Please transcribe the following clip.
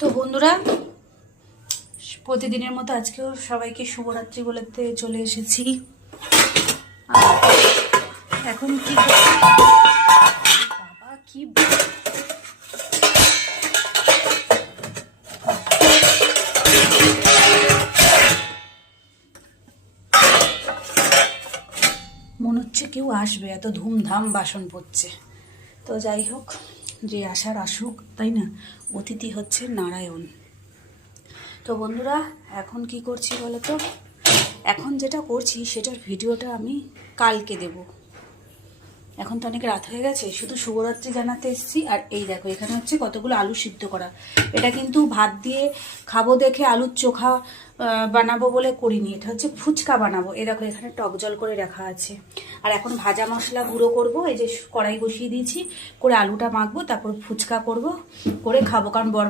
তো বন্ধুরা, প্রতিদিনের মতো আজকেও সবাইকে শুভরাত্রি বলতে চলে এসেছি। এখন কি বাবা কি মনে হচ্ছে কেউ আসবে, এত ধুমধাম বাসন পড়ছে। তো যাই হোক, যে আসার আসুক, তাই না? অতিথি হচ্ছে নারায়ণ। তো বন্ধুরা, এখন কি করছি বলো তো? এখন যেটা করছি সেটার ভিডিওটা আমি কালকে দেব। এখন তো অনেক রাত হয়ে গেছে, শুধু শুভরাত্রি জানাতে এসেছি। আর এই দেখো, এখানে হচ্ছে কতগুলো আলু সিদ্ধ করা। এটা কিন্তু ভাত দিয়ে খাবো দেখে আলুর চোখা বানাবো বলে করিনি, এটা হচ্ছে ফুচকা বানাবো। এই দেখো, এখানে টক জল করে রাখা আছে। আর এখন ভাজা মশলা গুঁড়ো করব, এই যে কড়াই বসিয়ে দিয়েছি, করে আলুটা মাখবো, তারপর ফুচকা করব, করে খাবো। কারণ বড়